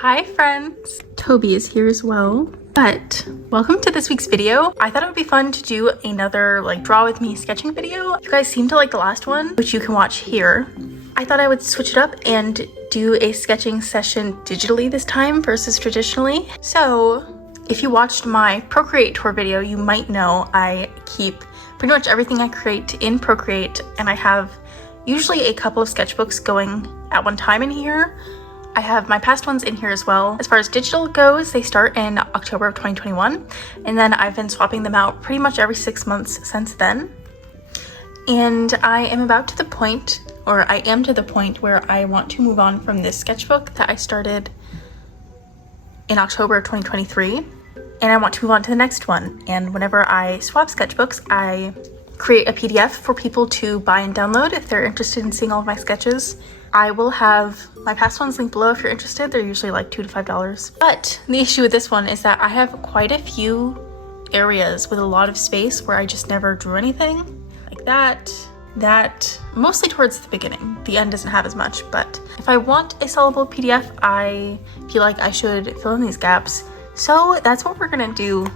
Hi friends! Toby is here as well. But welcome to this week's video. I thought it would be fun to do another draw with me sketching video. You guys seem to like the last one, which you can watch here. I thought I would switch it up and do a sketching session digitally this time versus traditionally. So if you watched my Procreate tour video, you might know I keep pretty much everything I create in Procreate, and I have usually a couple of sketchbooks going at one time in here. I have my past ones in here as well. As far as digital goes, they start in October of 2021, and then I've been swapping them out pretty much every 6 months since then. And I am to the point where I want to move on from this sketchbook that I started in October of 2023, and I want to move on to the next one. And whenever I swap sketchbooks, I create a PDF for people to buy and download if they're interested in seeing all of my sketches. I will have my past ones linked below if you're interested. They're usually like $2 to $5. But the issue with this one is that I have quite a few areas with a lot of space where I just never drew anything. Like that, mostly towards the beginning. The end doesn't have as much, but if I want a sellable PDF, I feel like I should fill in these gaps. So that's what we're gonna do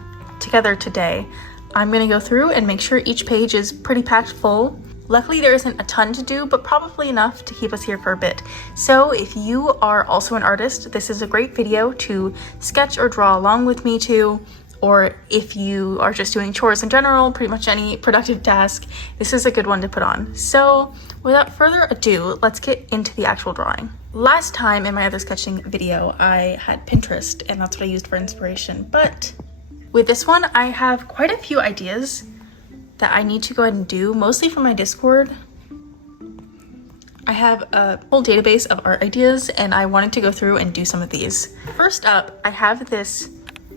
together today. I'm gonna go through and make sure each page is pretty packed full. Luckily, there isn't a ton to do, but probably enough to keep us here for a bit. So if you are also an artist, this is a great video to sketch or draw along with me to, or if you are just doing chores in general, pretty much any productive task, this is a good one to put on. So without further ado, let's get into the actual drawing. Last time in my other sketching video, I had Pinterest, and that's what I used for inspiration. But with this one, I have quite a few ideas that I need to go ahead and do, mostly from my Discord. I have a whole database of art ideas, and I wanted to go through and do some of these. First up, I have this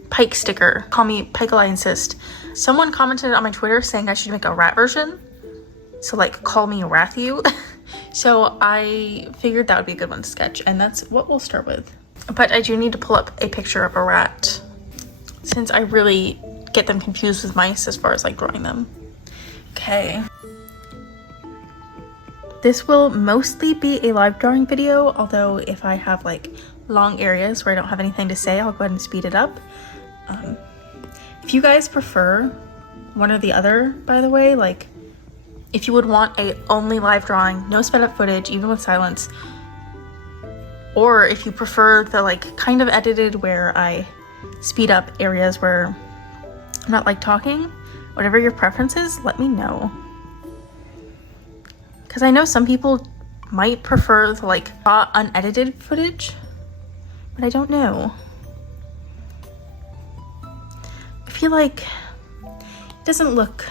Pike sticker. Call me Pike, I insist. Someone commented on my Twitter saying I should make a rat version. So call me Rathu. So I figured that would be a good one to sketch, and that's what we'll start with. But I do need to pull up a picture of a rat, since I really get them confused with mice as far as drawing them. Okay. This will mostly be a live drawing video, although if I have long areas where I don't have anything to say, I'll go ahead and speed it up. If you guys prefer one or the other, by the way, if you would want a only live drawing, no sped up footage, even with silence, or if you prefer the kind of edited where I speed up areas where I'm not talking, whatever your preference is, let me know. Because I know some people might prefer the raw unedited footage, but I don't know. I feel like it doesn't look,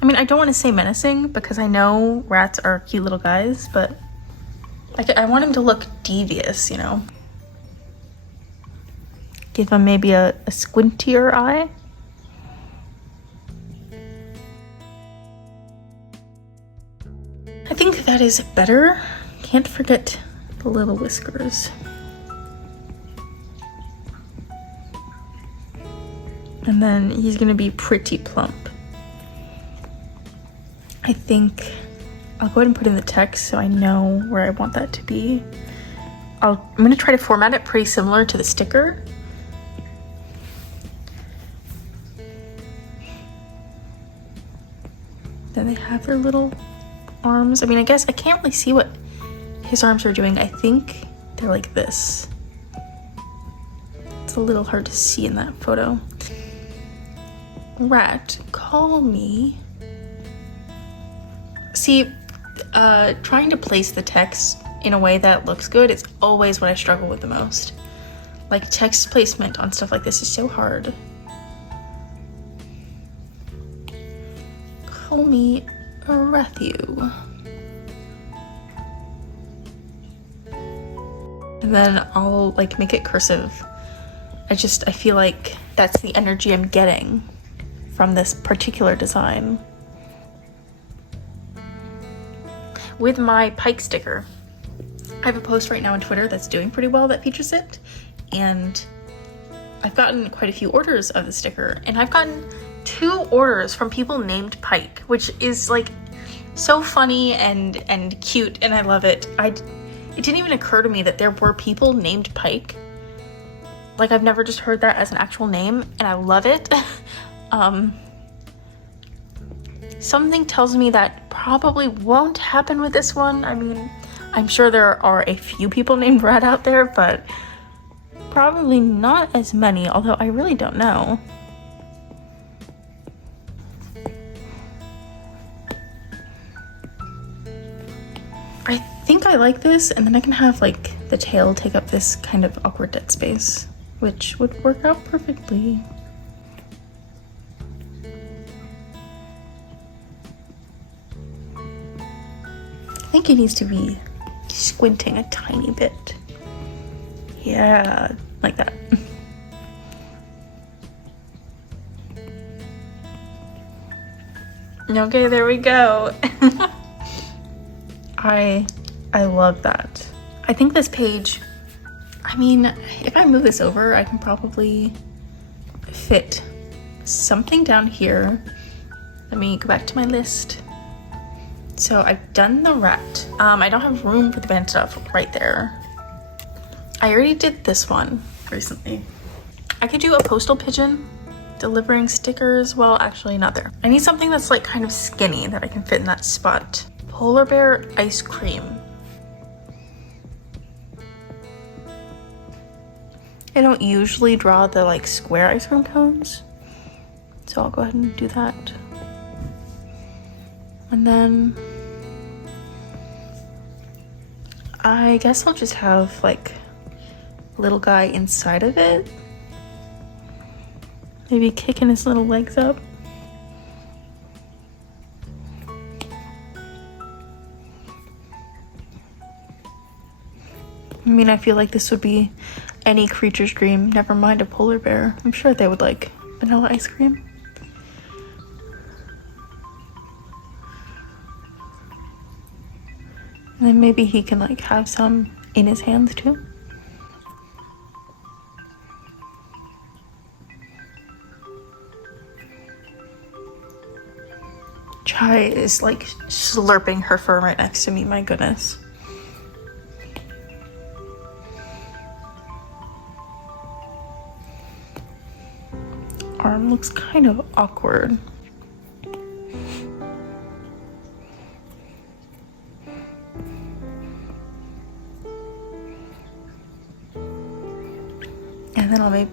I don't want to say menacing because I know rats are cute little guys, but I want him to look devious, you know? Give him maybe a squintier eye. I think that is better. Can't forget the little whiskers. And then he's gonna be pretty plump. I think I'll go ahead and put in the text so I know where I want that to be. I'm gonna try to format it pretty similar to the sticker. Then they have their little arms. I guess I can't really see what his arms are doing. I think they're like this. It's a little hard to see in that photo. Rat, call me. See, trying to place the text in a way that looks good is always what I struggle with the most. Text placement on stuff like this is so hard. Call me Rathu. And then I'll make it cursive. I feel like that's the energy I'm getting from this particular design. With my Pike sticker, I have a post right now on Twitter that's doing pretty well that features it, and I've gotten quite a few orders of the sticker, and I've gotten 2 orders from people named Pike, which is so funny and cute, and I love it. it didn't even occur to me that there were people named Pike. Like, I've never just heard that as an actual name, and I love it. Something tells me that probably won't happen with this one. I mean, I'm sure there are a few people named Red out there, but probably not as many, although I really don't know. I think I like this, and then I can have like the tail take up this kind of awkward dead space, which would work out perfectly. I think he needs to be squinting a tiny bit. Yeah, like that. Okay, there we go. I love that. I think this page, I mean, if I move this over, I can probably fit something down here. Let me go back to my list. So I've done the rat. I don't have room for the band stuff right there. I already did this one recently. I could do a postal pigeon delivering stickers. Well, actually not there. I need something that's like kind of skinny that I can fit in that spot. Polar bear ice cream. I don't usually draw the like square ice cream cones, so I'll go ahead and do that. And then I guess I'll just have like a little guy inside of it. Maybe kicking his little legs up. I mean, I feel like this would be any creature's dream, never mind a polar bear. I'm sure they would like vanilla ice cream. And then maybe he can like have some in his hands too. Chai is like slurping her fur right next to me, my goodness. Arm looks kind of awkward. And then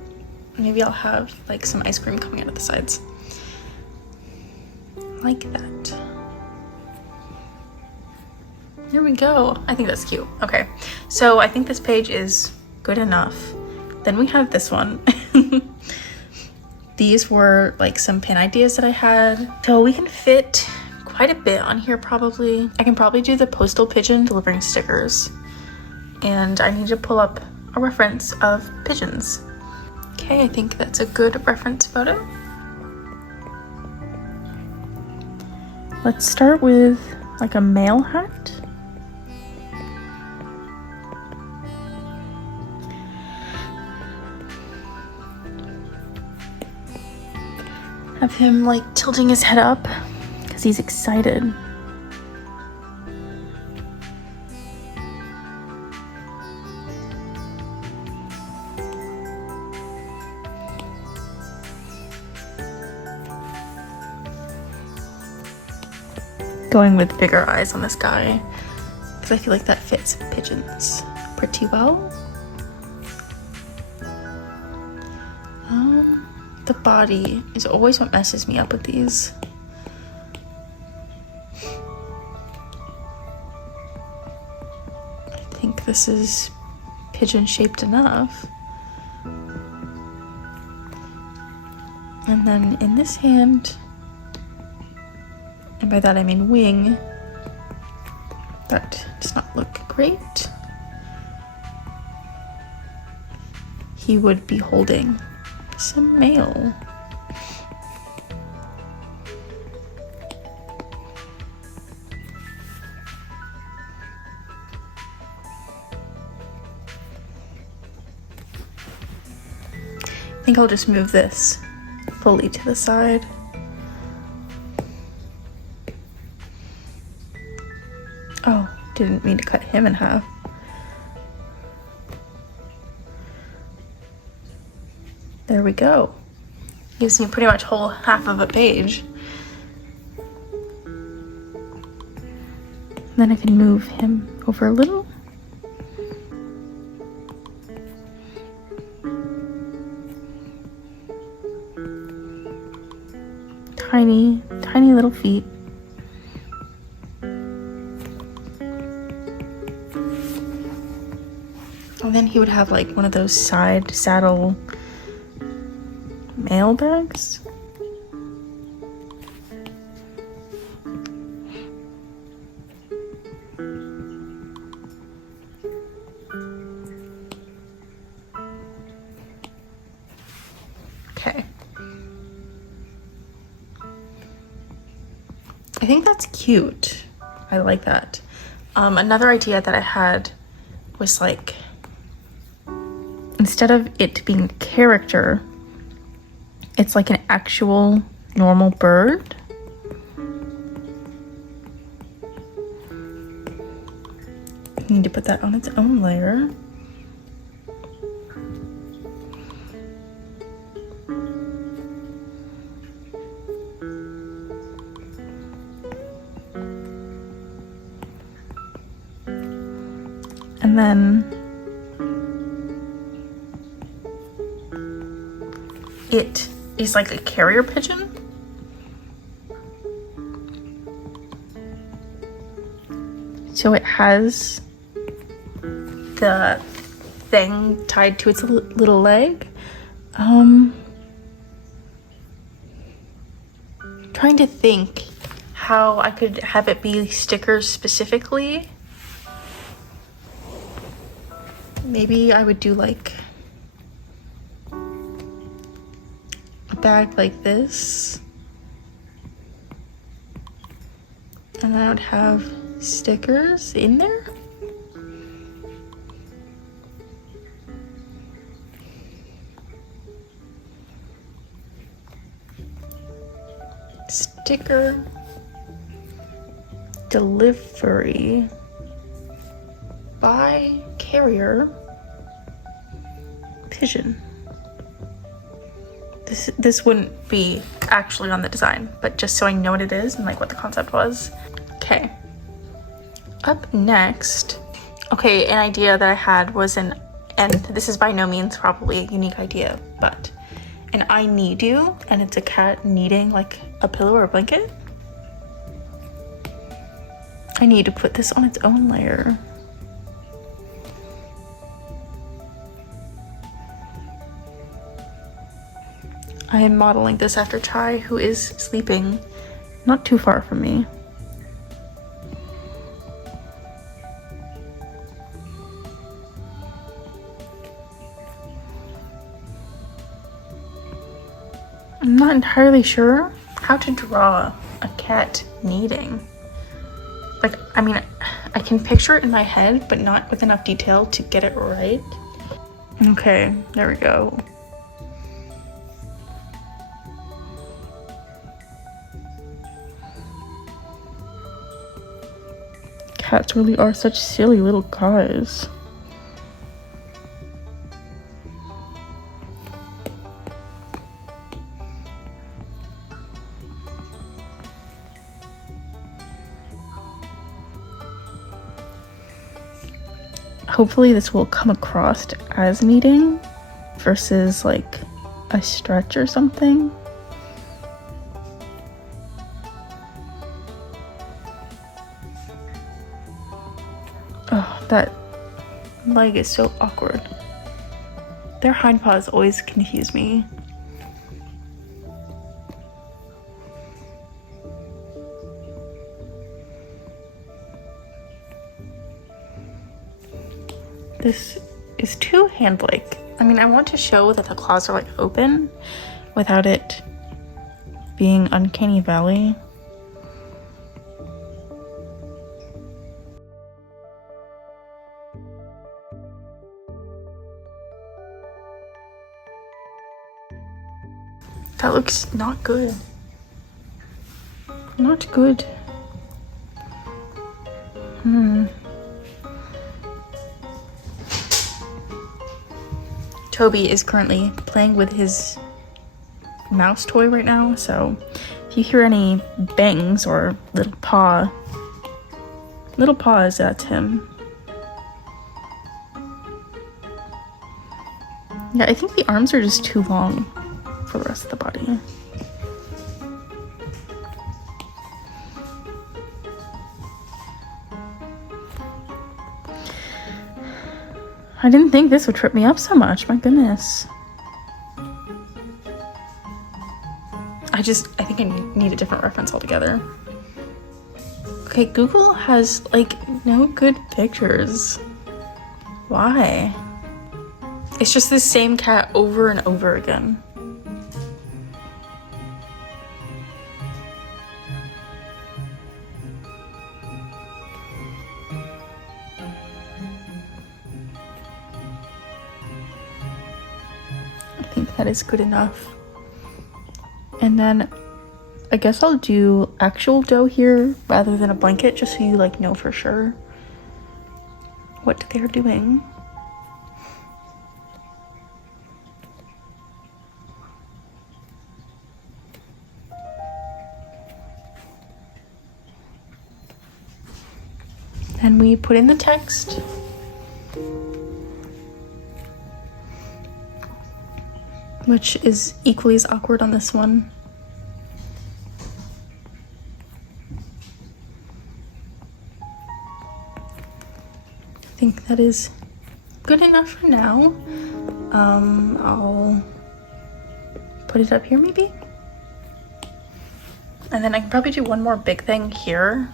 maybe I'll have like some ice cream coming out of the sides. Like that. There we go. I think that's cute. Okay, so I think this page is good enough. Then we have this one. These were like some pin ideas that I had. So we can fit quite a bit on here probably. I can probably do the postal pigeon delivering stickers. And I need to pull up a reference of pigeons. Okay, I think that's a good reference photo. Let's start with like a male hat. Have him like tilting his head up because he's excited. Going with bigger eyes on this guy because I feel like that fits pigeons pretty well. The body is always what messes me up with these. I think this is pigeon shaped enough. And then in this hand, and by that I mean wing, that does not look great. He would be holding some mail. I think I'll just move this fully to the side. Oh, didn't mean to cut him in half. There we go. Gives me pretty much whole half of a page. Then I can move him over a little. Tiny, tiny little feet. And then he would have like one of those side saddle mail bags. Okay. I think that's cute. I like that. Another idea that I had was like, instead of it being a character, it's like an actual normal bird. I need to put that on its own layer. And then it is like a carrier pigeon. So it has the thing tied to its little leg. Trying to think how I could have it be stickers specifically. Maybe I would do like a bag like this, and I would have stickers in there. Sticker delivery by carrier pigeon. This wouldn't be actually on the design, but just so I know what it is and like what the concept was. Okay. Up next, okay, an idea that I had was and this is by no means probably a unique idea, but an I need you, and it's a cat needing like a pillow or a blanket. I need to put this on its own layer. I am modeling this after Chai, who is sleeping not too far from me. I'm not entirely sure how to draw a cat kneading. Like, I mean, I can picture it in my head, but not with enough detail to get it right. Okay, there we go. Cats really are such silly little guys. Hopefully this will come across as kneading versus like a stretch or something. Oh, that leg is so awkward. Their hind paws always confuse me. This is too hand-like. I mean, I want to show that the claws are like open without it being Uncanny Valley. That looks not good. Not good. Toby is currently playing with his mouse toy right now, so if you hear any bangs or little paws, that's him. Yeah, I think the arms are just too long for the rest of the body. I didn't think this would trip me up so much, my goodness. I think I need a different reference altogether. Okay, Google has like no good pictures. Why? It's just the same cat over and over again. I think that is good enough. And then I guess I'll do actual dough here rather than a blanket, just so you like know for sure what they're doing. And we put in the text. Which is equally as awkward on this one. I think that is good enough for now. I'll put it up here maybe. And then I can probably do one more big thing here.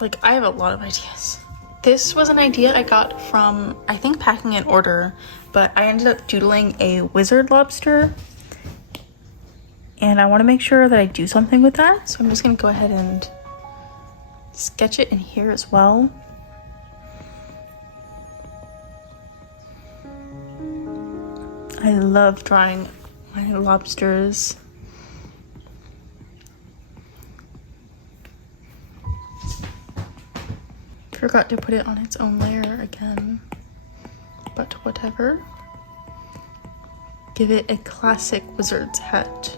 Like I have a lot of ideas. This was an idea I got from, I think, packing an order, but I ended up doodling a wizard lobster. And I want to make sure that I do something with that. So I'm just going to go ahead and sketch it in here as well. I love drawing my lobsters. Forgot to put it on its own layer again, but whatever. Give it a classic wizard's hat.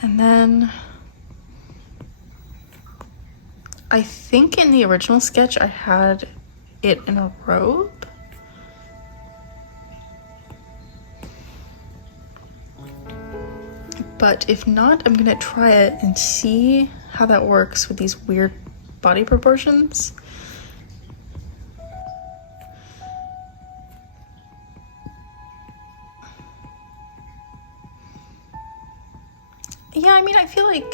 And then I think in the original sketch I had it in a robe. But if not, I'm gonna try it and see how that works with these weird body proportions. Yeah, I mean, I feel like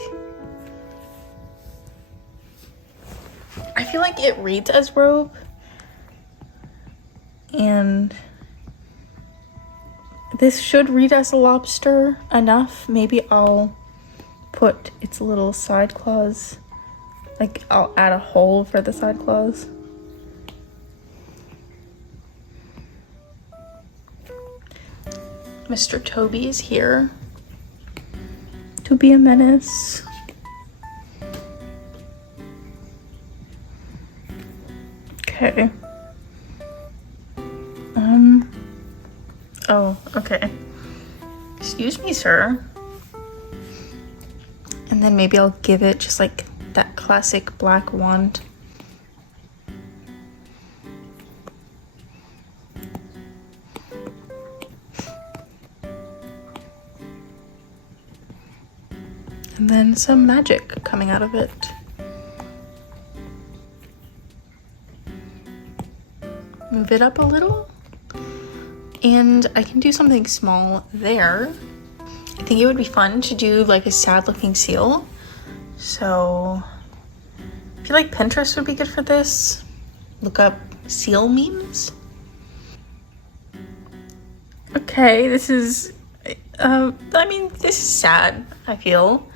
it reads as robe, and this should read as a lobster enough. Maybe I'll put its little side claws, like I'll add a hole for the side claws. Mr. Toby is here to be a menace. Okay. Oh, okay. Excuse me, sir. And then maybe I'll give it just like that classic black wand. And then some magic coming out of it. Move it up a little. And I can do something small there. I think it would be fun to do like a sad looking seal. So I feel like Pinterest would be good for this. Look up seal memes. Okay, this is, I mean, this is sad, I feel.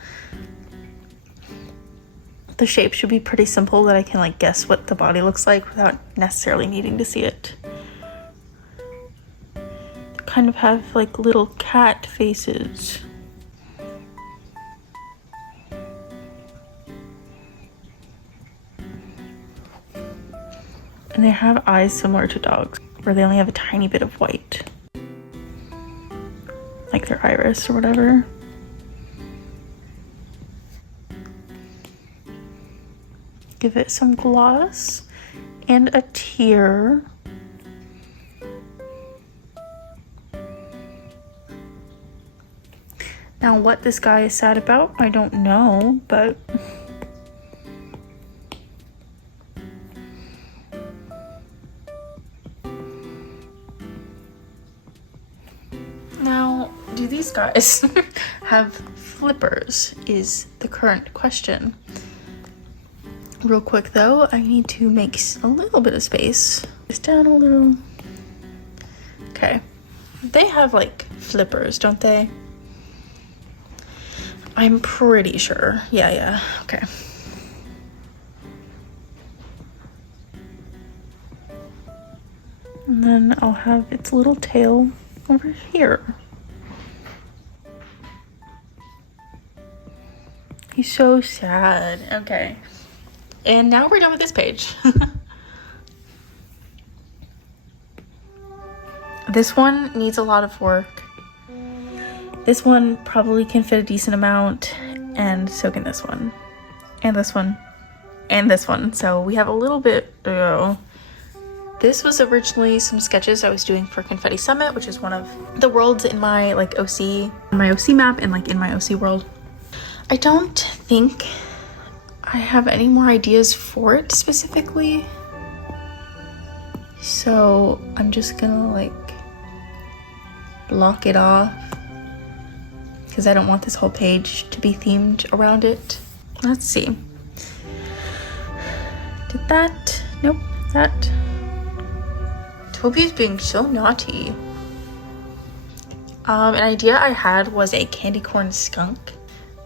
The shape should be pretty simple that I can like guess what the body looks like without necessarily needing to see it. Kind of have like little cat faces. And they have eyes similar to dogs, where they only have a tiny bit of white. Like their iris or whatever. Give it some gloss and a tear. Now what this guy is sad about, I don't know, but now, do these guys have flippers is the current question. Real quick though, I need to make a little bit of space. Just down a little. Okay. They have like flippers, don't they? I'm pretty sure. Yeah, okay. And then I'll have its little tail over here. He's so sad. Okay. And now we're done with this page. This one needs a lot of work. This one probably can fit a decent amount, and so can this one. And this one. And this one. So we have a little bit to go. This was originally some sketches I was doing for Confetti Summit, which is one of the worlds in my like OC, my OC map and like in my OC world. I don't think I have any more ideas for it specifically. So I'm just gonna like block it off because I don't want this whole page to be themed around it. Let's see. Did that? Nope, that. Toby's being so naughty. An idea I had was a candy corn skunk,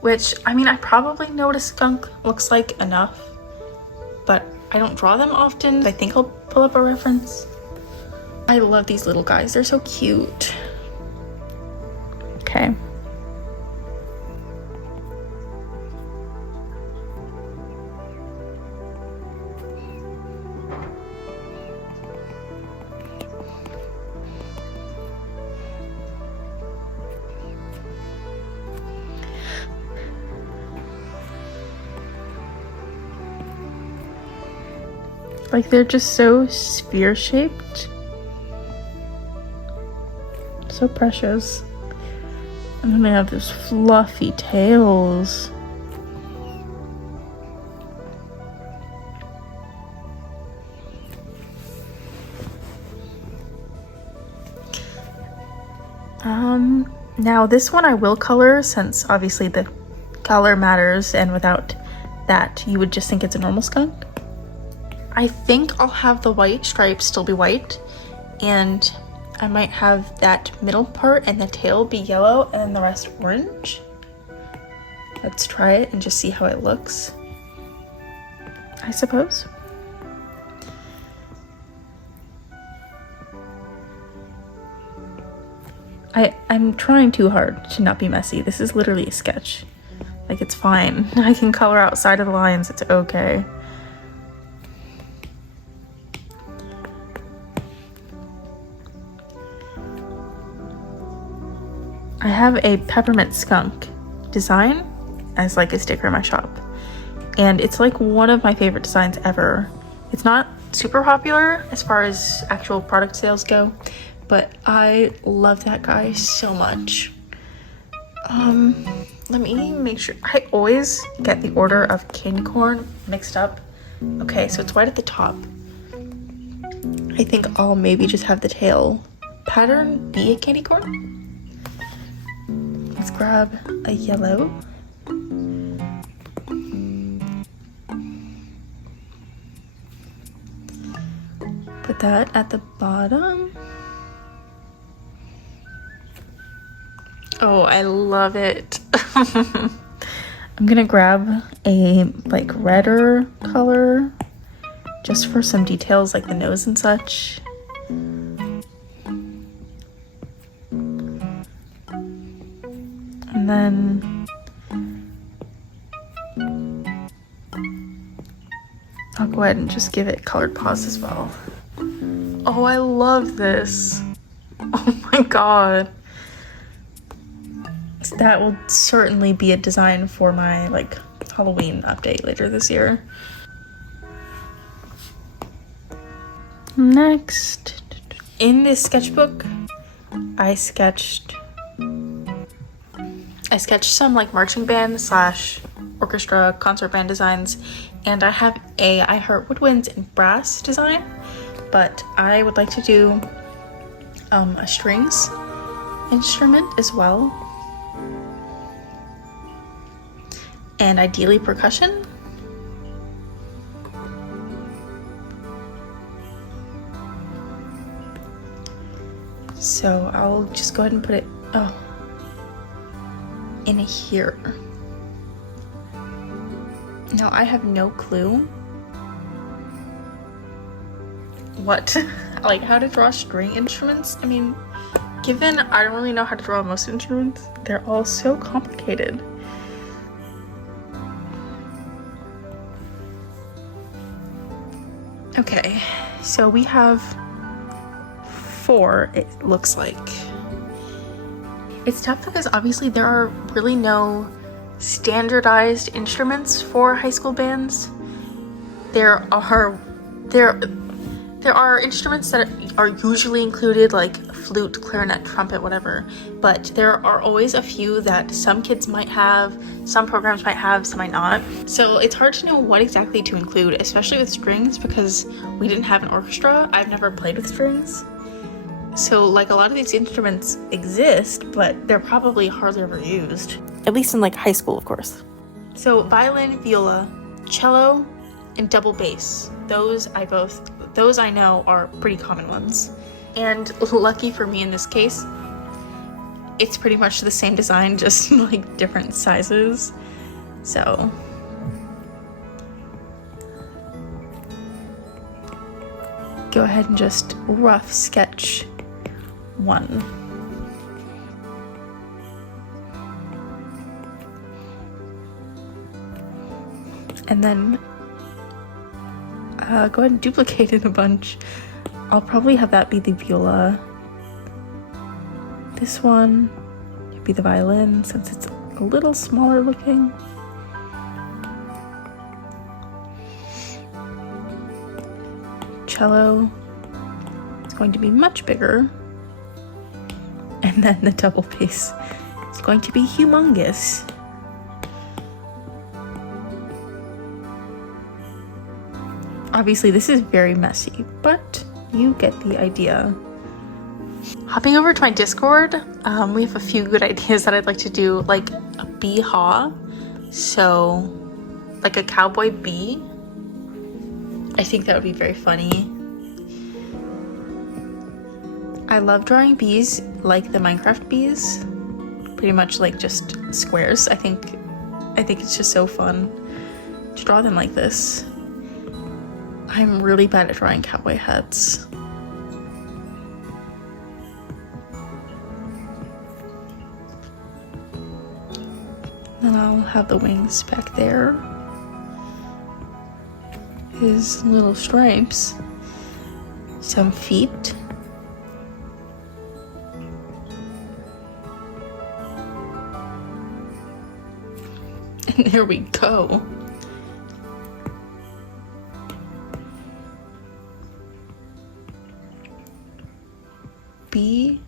which, I mean, I probably know what a skunk looks like enough, but I don't draw them often. I think I'll pull up a reference. I love these little guys. They're so cute. Okay. Like they're just so sphere shaped. So precious. And then they have those fluffy tails. Now this one I will color, since obviously the color matters, and without that you would just think it's a normal skunk. I think I'll have the white stripes still be white, and I might have that middle part and the tail be yellow and then the rest orange. Let's try it and just see how it looks, I suppose. I'm trying too hard to not be messy. This is literally a sketch. Like, it's fine. I can color outside of the lines. It's okay. I have a peppermint skunk design as like a sticker in my shop, and it's like one of my favorite designs ever. It's not super popular as far as actual product sales go, but I love that guy so much. Let me make sure. I always get the order of candy corn mixed up. Okay, so it's white at the top. I think I'll maybe just have the tail pattern be a candy corn. Let's grab a yellow. Put that at the bottom. Oh, I love it. I'm gonna grab a like redder color just for some details like the nose and such. And then I'll go go ahead and just give it colored paws as well. Oh, I love this. Oh my god. That will certainly be a design for my like Halloween update later this year. Next, in this sketchbook, I sketched some like marching band slash orchestra concert band designs, and I have a I Heart Woodwinds and brass design, but I would like to do a strings instrument as well, and ideally percussion. So I'll just go ahead and put it in here. Now I have no clue what like how to draw string instruments. I mean, given I don't really know how to draw most instruments, they're all so complicated. Okay, so we have 4, it looks like. It's tough because obviously there are really no standardized instruments for high school bands. There are instruments that are usually included, like flute, clarinet, trumpet, whatever, but there are always a few that some kids might have, some programs might have, some might not. So it's hard to know what exactly to include, especially with strings, because we didn't have an orchestra. I've never played with strings. So like a lot of these instruments exist, but they're probably hardly ever used. At least in like high school, of course. So violin, viola, cello, and double bass. Those I know are pretty common ones. And lucky for me in this case, it's pretty much the same design, just like different sizes. So go ahead and just rough sketch one. And then go ahead and duplicate it a bunch. I'll probably have that be the viola. This one could be the violin since it's a little smaller looking. Cello is going to be much bigger. And then the double bass is going to be humongous. Obviously, this is very messy, but you get the idea. Hopping over to my Discord, we have a few good ideas that I'd like to do, like a bee-haw. So, like a cowboy bee. I think that would be very funny. I love drawing bees like the Minecraft bees. Pretty much like just squares. I think it's just so fun to draw them like this. I'm really bad at drawing cowboy hats. Then I'll have the wings back there. His little stripes. Some feet. And there we go. Bee-haw.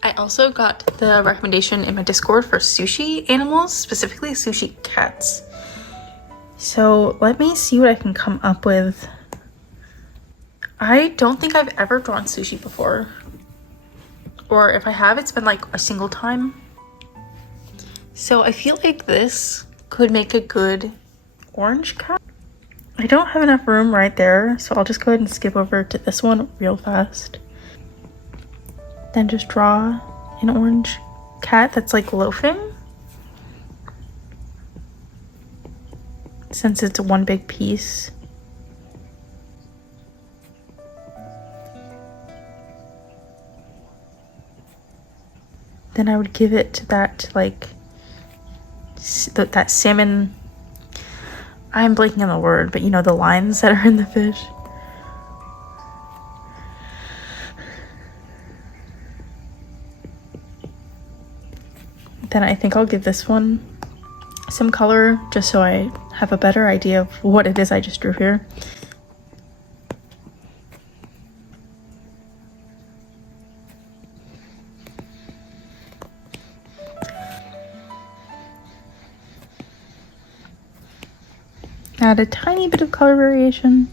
I also got the recommendation in my Discord for sushi animals, specifically sushi cats. So let me see what I can come up with. I don't think I've ever drawn sushi before. Or if I have, it's been like a single time. So I feel like this could make a good orange cat. I don't have enough room right there, so I'll just go ahead and skip over to this one real fast. Then just draw an orange cat that's like loafing. since it's one big piece. Then I would give it to that, like, that salmon, I'm blanking on the word, but you know, the lines that are in the fish. Then I think I'll give this one some color, just so I have a better idea of what it is I just drew here. Add a tiny bit of color variation.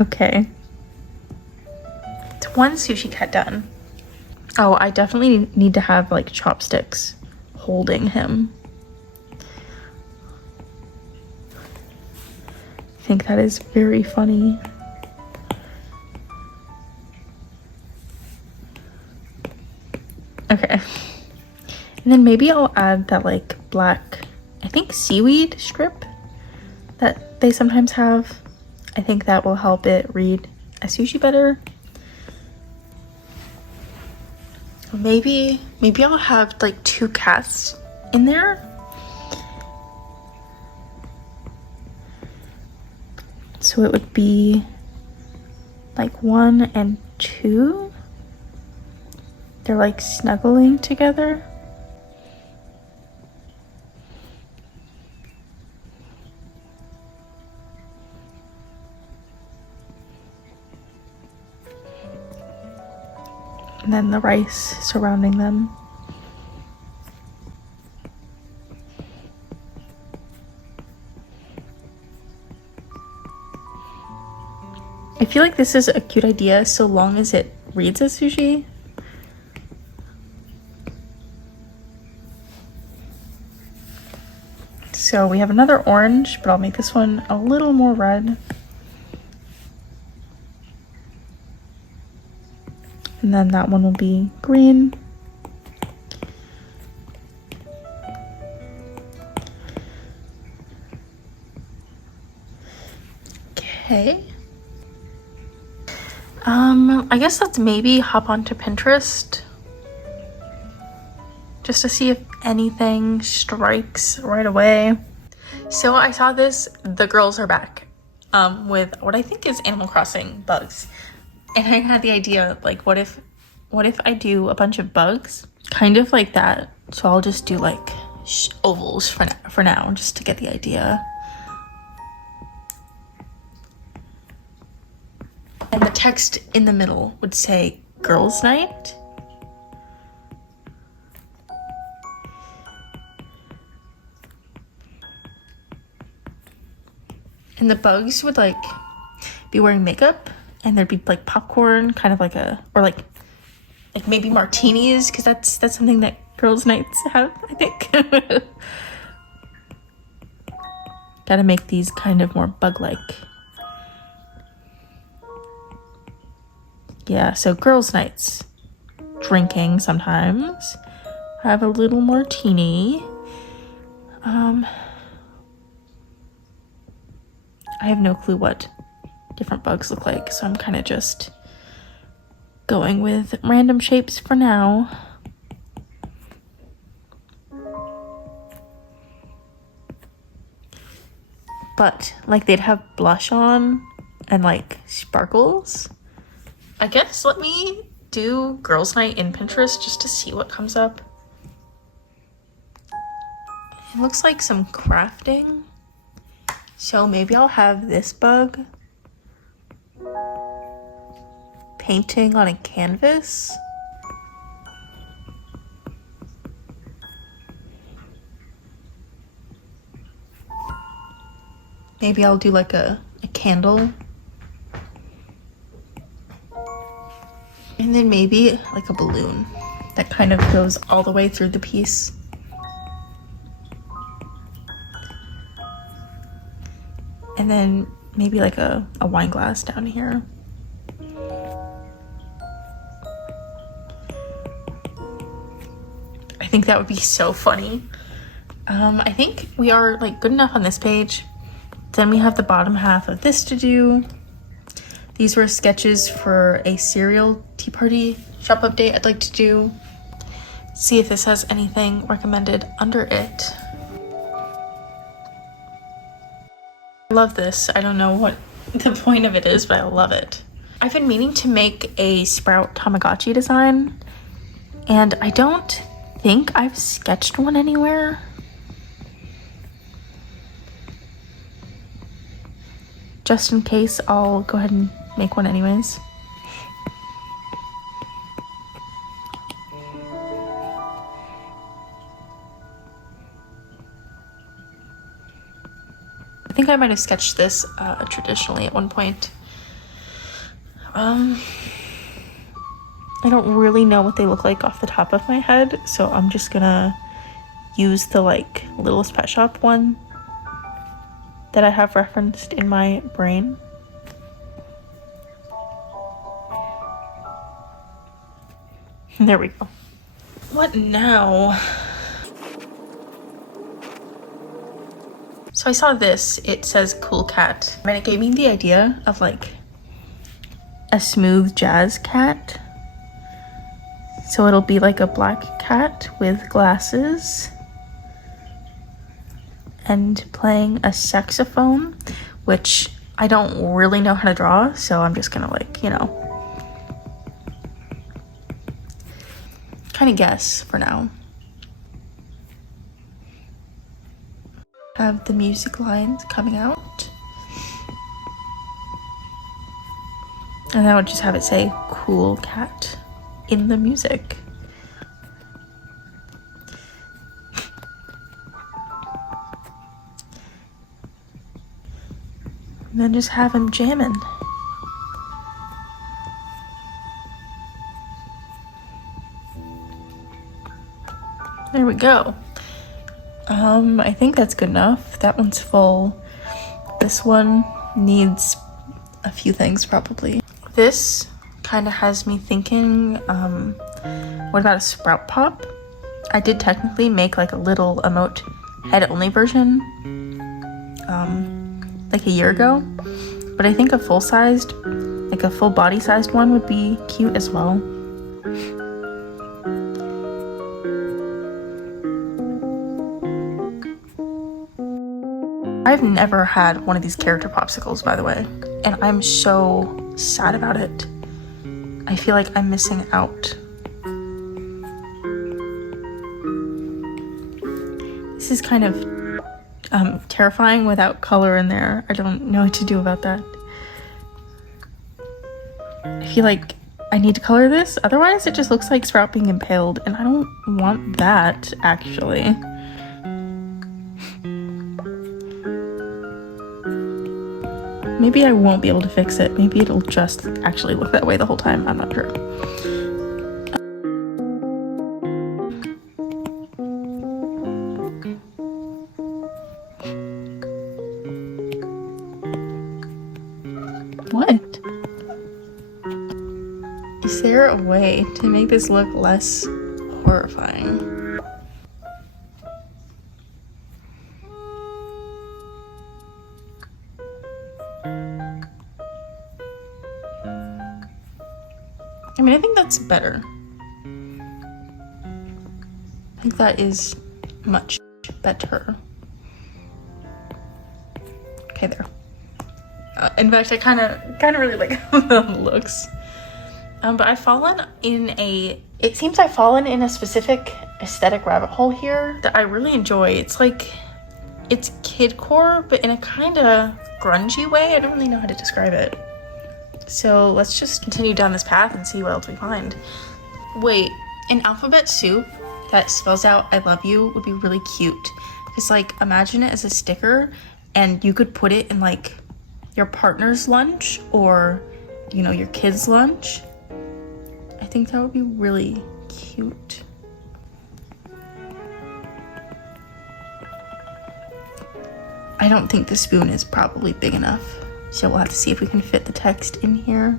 Okay. It's one sushi cut done. Oh, I definitely need to have like chopsticks holding him. I think that is very funny. Okay. And then maybe I'll add that like black, I think seaweed strip that they sometimes have. I think that will help it read a sushi better. Maybe I'll have like 2 cats in there. So it would be like 1 and 2. They're like snuggling together. And then the rice surrounding them. I feel like this is a cute idea so long as it reads as sushi. So we have another orange, but I'll make this one a little more red. And then that one will be green. Okay. I guess let's maybe hop onto Pinterest just to see if anything strikes right away. So I saw this, the girls are back, with what I think is Animal Crossing bugs. And I had the idea, like, what if I do a bunch of bugs? Kind of like that. So I'll just do like ovals for now, just to get the idea. And the text in the middle would say girls' night. And the bugs would like be wearing makeup, and there'd be like popcorn, kind of like or like maybe martinis, because that's something that girls' nights have, I think. Gotta make these kind of more bug-like. Yeah, so girls' nights. Drinking sometimes. Have a little martini. I have no clue what different bugs look like, so I'm kind of just going with random shapes for now. But like they'd have blush on and like sparkles. I guess let me do girls' night in Pinterest just to see what comes up. It looks like some crafting. So maybe I'll have this bug painting on a canvas. Maybe I'll do like a candle. And then maybe like a balloon that kind of goes all the way through the piece. And then maybe like a wine glass down here. I think that would be so funny. I think we are like good enough on this page. Then we have the bottom half of this to do. These were sketches for a cereal tea party shop update I'd like to do. See if this has anything recommended under it. I love this. I don't know what the point of it is, but I love it. I've been meaning to make a Sprout Tamagotchi design, and I don't think I've sketched one anywhere. Just in case, I'll go ahead and make one anyways. I think I might have sketched this traditionally at one point. I don't really know what they look like off the top of my head, so I'm just gonna use the like Littlest Pet Shop one that I have referenced in my brain. There we go. What now? So I saw this, it says cool cat, and it gave me the idea of like a smooth jazz cat. So it'll be like a black cat with glasses and playing a saxophone, which I don't really know how to draw, so I'm just gonna like, you know, kind of guess for now. Have the music lines coming out. And then I would just have it say cool cat in the music. And then just have him jamming. There we go. I think that's good enough. That one's full. This one needs a few things probably. This kind of has me thinking, what about a Sprout Pop? I did technically make like a little emote head only version like a year ago, but I think a full-sized, like a full body-sized one would be cute as well. I've never had one of these character popsicles, by the way, and I'm so sad about it. I feel like I'm missing out. This is kind of terrifying without color in there. I don't know what to do about that. I feel like I need to color this, otherwise it just looks like Sprout being impaled, and I don't want that, actually. Maybe I won't be able to fix it. Maybe it'll just actually look that way the whole time. I'm not sure. What? Is there a way to make this look less horrifying? I mean, I think that's better. I think that is much better. Okay, there. In fact, I kind of really like how that looks. But I've fallen in a, it seems I've fallen in a specific aesthetic rabbit hole here that I really enjoy. It's like, it's kidcore, but in a kind of grungy way. I don't really know how to describe it. So let's just continue down this path and see what else we find. Wait, an alphabet soup that spells out I love you would be really cute. Just like imagine it as a sticker and you could put it in like your partner's lunch or, you know, your kid's lunch. I think that would be really cute. I don't think the spoon is probably big enough. So we'll have to see if we can fit the text in here.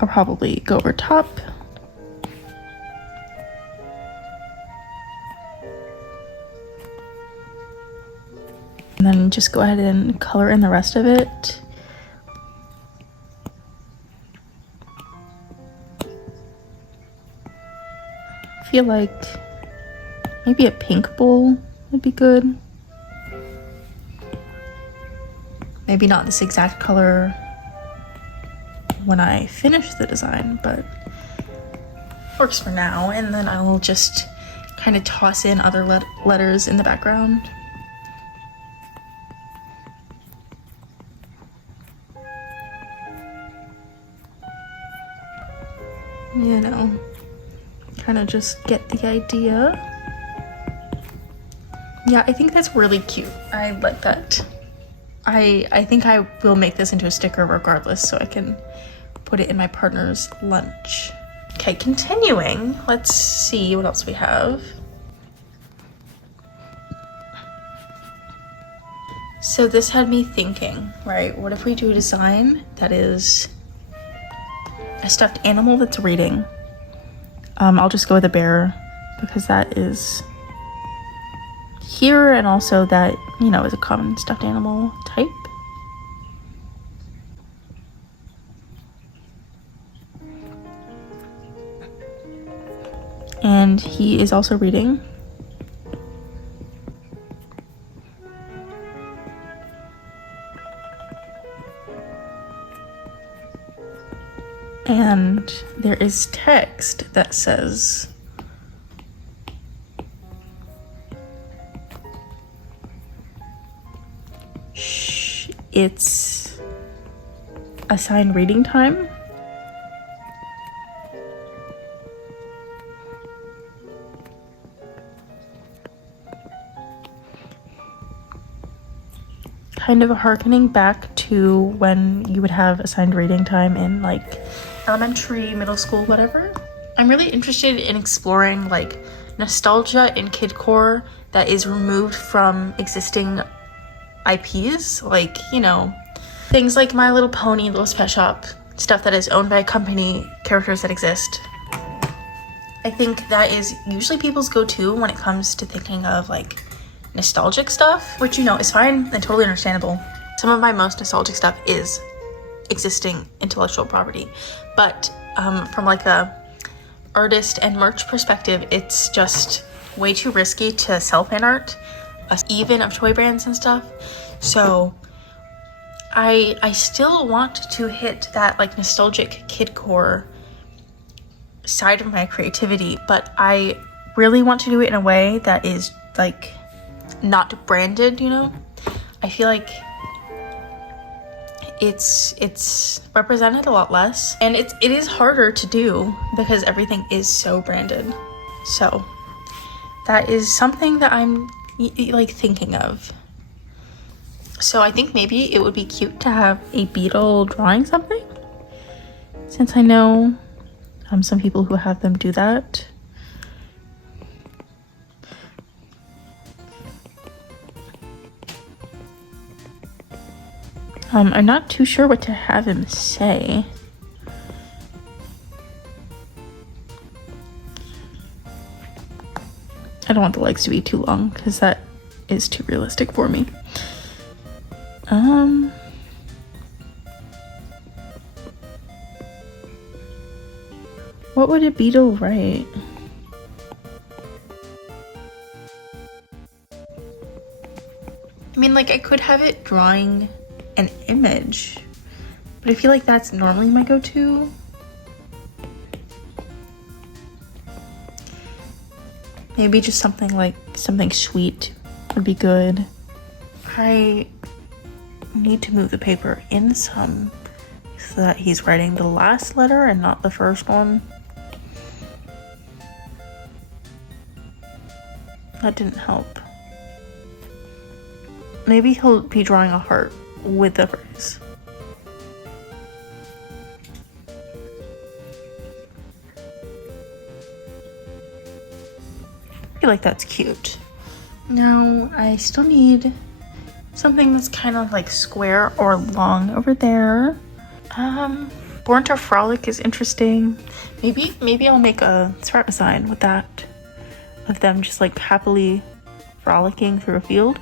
I'll probably go over top. And then just go ahead and color in the rest of it. I feel like maybe a pink bowl would be good. Maybe not this exact color when I finish the design, but works for now. And then I'll just kind of toss in other letters in the background. You know, kind of just get the idea. Yeah, I think that's really cute. I like that. I think I will make this into a sticker regardless, so I can put it in my partner's lunch. Okay, continuing. Let's see what else we have. So this had me thinking, right? What if we do a design that is a stuffed animal that's reading? I'll just go with a bear because that is here, and also that, you know, is a common stuffed animal type. And he is also reading. And there is text that says, shh, it's assigned reading time. Kind of harkening back to when you would have assigned reading time in like elementary, middle school, whatever. I'm really interested in exploring like nostalgia in kidcore that is removed from existing IPs, like, you know, things like My Little Pony, Little Pet Shop, stuff that is owned by a company, characters that exist. I think that is usually people's go-to when it comes to thinking of like nostalgic stuff, which, you know, is fine and totally understandable. Some of my most nostalgic stuff is existing intellectual property, but from like a artist and merch perspective, it's just way too risky to sell fan art, even of toy brands and stuff. So I still want to hit that like nostalgic kidcore side of my creativity, but I really want to do it in a way that is like not branded, you know? I feel like it's represented a lot less, and it is harder to do because everything is so branded. So that is something that I'm like thinking of. So I think maybe it would be cute to have a beetle drawing something, since I know some people who have them do that. I'm not too sure what to have him say. I don't want the legs to be too long because that is too realistic for me. What would a beetle write? I mean, like, I could have it drawing an image, but I feel like that's normally my go-to. Maybe just something like something sweet would be good. I need to move the paper in some so that he's writing the last letter and not the first one. That didn't help. Maybe he'll be drawing a heart with the phrase. I feel like that's cute. Now I still need something that's kind of like square or long over there. Born to Frolic is interesting. Maybe I'll make a start design with that, of them just like happily frolicking through a field.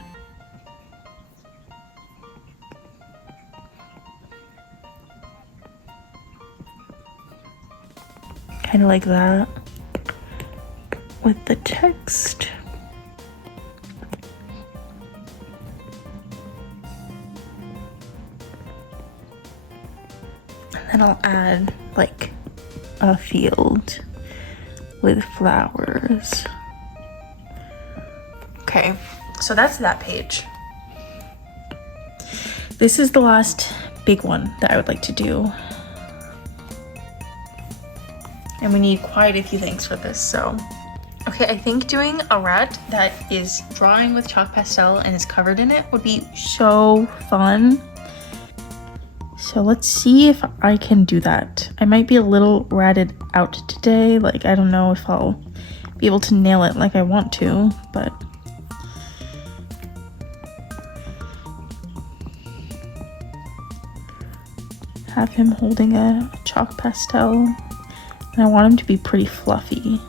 Kind of like that with the text. And then I'll add like a field with flowers. Okay, so that's that page. This is the last big one that I would like to do. And we need quite a few things for this, so. Okay, I think doing a rat that is drawing with chalk pastel and is covered in it would be so fun. So let's see if I can do that. I might be a little ratted out today. Like, I don't know if I'll be able to nail it like I want to, but. Have him holding a chalk pastel. And I want him to be pretty fluffy.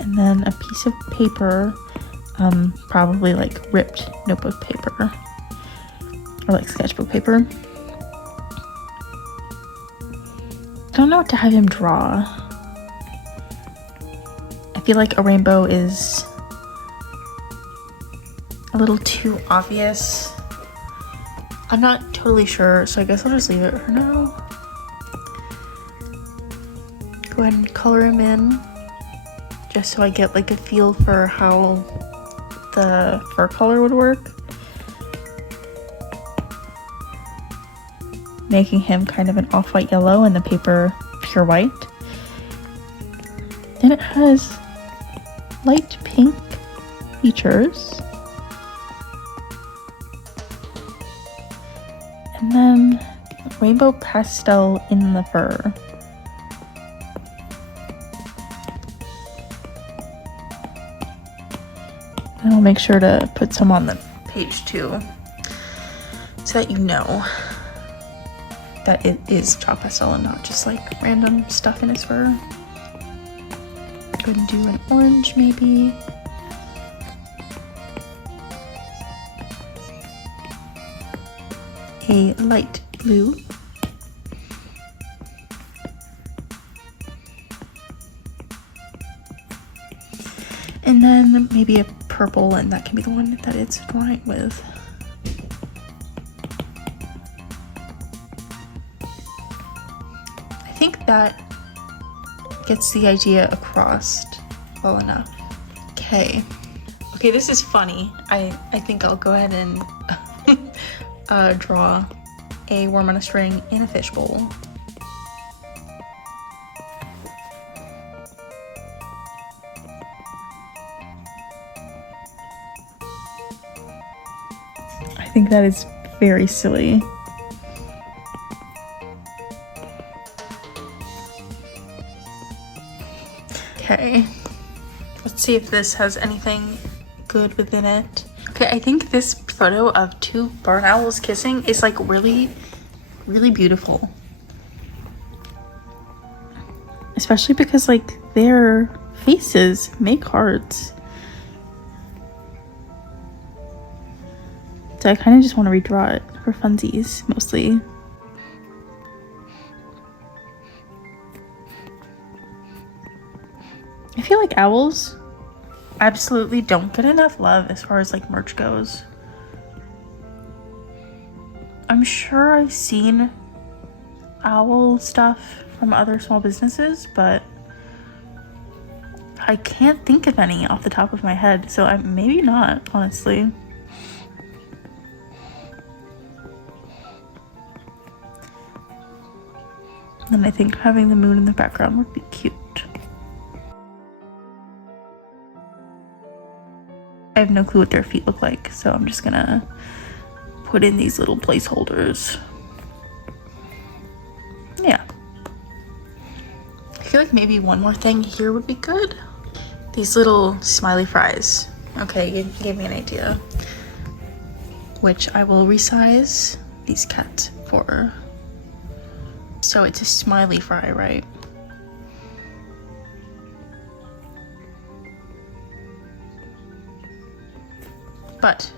And then a piece of paper, probably like ripped notebook paper or like sketchbook paper. I don't know what to have him draw. I feel like a rainbow is a little too obvious. I'm not totally sure, so I guess I'll just leave it for now. Go ahead and color him in, just so I get like a feel for how the fur color would work. Making him kind of an off-white yellow and the paper pure white. Then it has light pink features. And then rainbow pastel in the fur. And I'll make sure to put some on the page too, so that you know that it is chalk pastel and not just like random stuff in his fur. Go ahead and do an orange maybe. A light blue. And then maybe a purple, and that can be the one that it's drawing with. I think that gets the idea across well enough. Okay, this is funny. I think I'll go ahead and draw a worm on a string in a fishbowl. I think that is very silly. Okay, let's see if this has anything good within it. Okay, I think this photo of two barn owls kissing is like really, really beautiful. Especially because like their faces make hearts. So I kind of just want to redraw it for funsies, mostly. I feel like owls absolutely don't get enough love as far as like merch goes. I'm sure I've seen owl stuff from other small businesses, but I can't think of any off the top of my head, so maybe not, honestly. And I think having the moon in the background would be cute. I have no clue what their feet look like, so I'm just gonna put in these little placeholders. Yeah. I feel like maybe one more thing here would be good. These little smiley fries. Okay, you gave me an idea. Which I will resize these cats for. So it's a smiley fry, right? But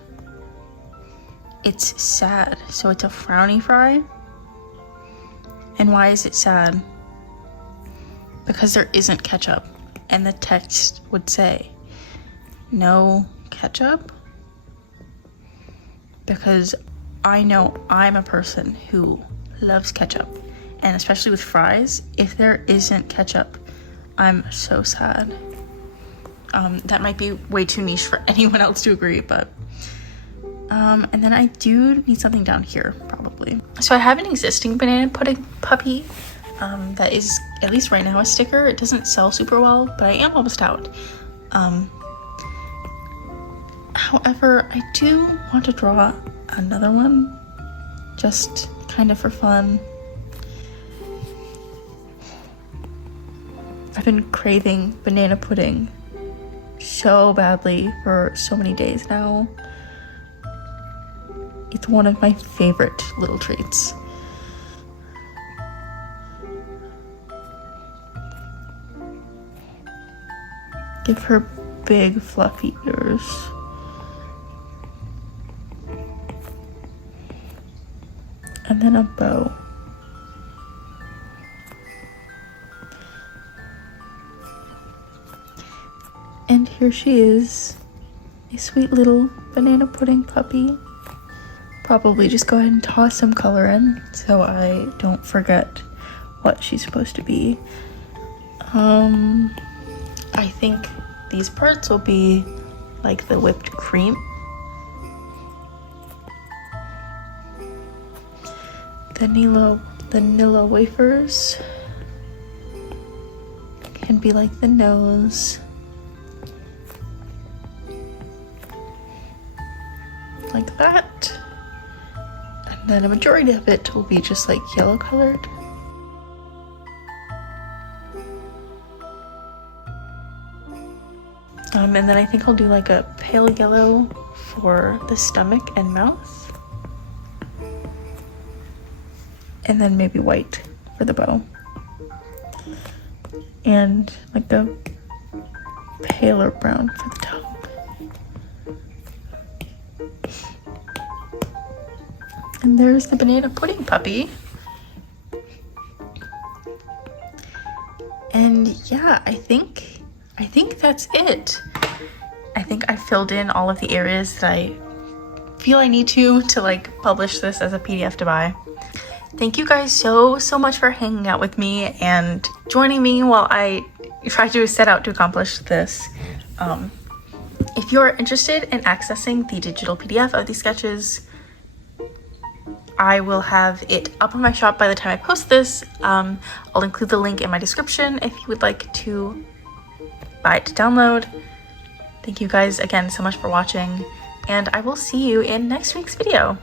it's sad, so it's a frowny fry. And why is it sad? Because there isn't ketchup, and the text would say, no ketchup? Because I know I'm a person who loves ketchup, and especially with fries, if there isn't ketchup, I'm so sad. That might be way too niche for anyone else to agree, but and then I do need something down here, probably. So I have an existing banana pudding puppy that is, at least right now, a sticker. It doesn't sell super well, but I am almost out. However, I do want to draw another one, just kind of for fun. I've been craving banana pudding so badly for so many days now. It's one of my favorite little treats. Give her big fluffy ears. And then a bow. And here she is, a sweet little banana pudding puppy. Probably just go ahead and toss some color in so I don't forget what she's supposed to be. I think these parts will be like the whipped cream. The vanilla wafers can be like the nose. Like that. And then a majority of it will be just like yellow colored. And then I think I'll do like a pale yellow for the stomach and mouth. And then maybe white for the bow. And like a paler brown for the top. And there's the banana pudding puppy. And yeah, I think that's it. I think I filled in all of the areas that I feel I need to like publish this as a PDF to buy. Thank you guys so much for hanging out with me and joining me while I try to set out to accomplish this. If you're interested in accessing the digital PDF of these sketches, I will have it up on my shop by the time I post this. I'll include the link in my description if you would like to buy it to download. Thank you guys again so much for watching, and I will see you in next week's video.